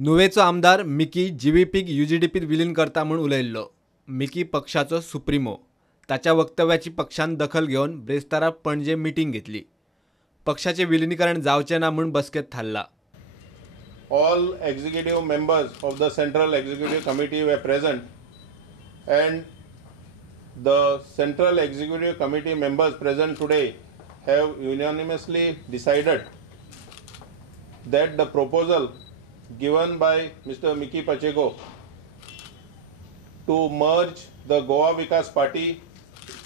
नुवेचो आमदार मिकी जीव्हीपीक यूजीडीपीत विलीन करता म्हूण उलयल्लो. मिकी पक्षाचो सुप्रिमो. ताच्या वक्तव्याची पक्षान दखल घेवन ब्रेस्तारा पणजे मिटींग घेतली. पक्षाचे विलीनीकरण जावचे ना म्हूण बसकेंत थारला. All executive members of the Central Executive Committee were present, and the Central Executive Committee members present today have unanimously decided that the proposal given by Mr. Miki Pacheco to merge the Goa Vikas Party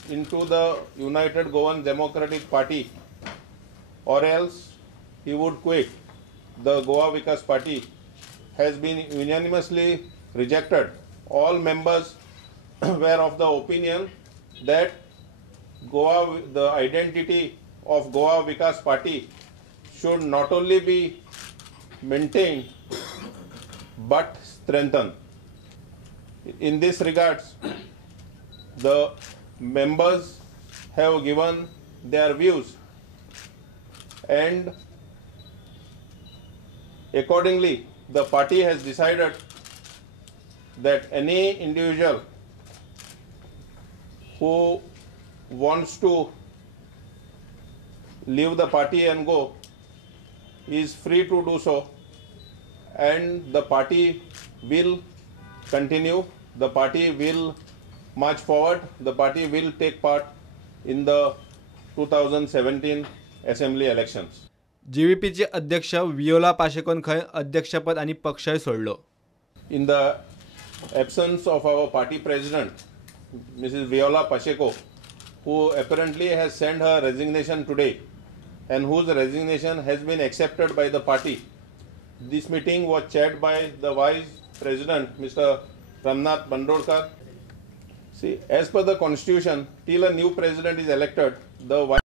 into the United Goan Democratic Party, or else he would quit the Goa Vikas Party, has been unanimously rejected. All members were of the opinion that the identity of Goa Vikas Party should not only be maintained but strengthened. In this regards, the members have given their views, and accordingly the party has decided that any individual who wants to leave the party and go is free to do so, and the party will continue, the party will march forward, the party will take part in the 2017 assembly elections. जीव्हीपीचे अध्यक्ष Viola पाशेकोन खंय अध्यक्षपद आणि पक्षय सोडलो. In the absence of our party president, Mrs. Viola Pacheco, who apparently has sent her resignation today and whose resignation has been accepted by the party, this meeting was chaired by the Vice President, Mr. Ramnath Bandodkar. See, as per the Constitution, till a new president is elected, the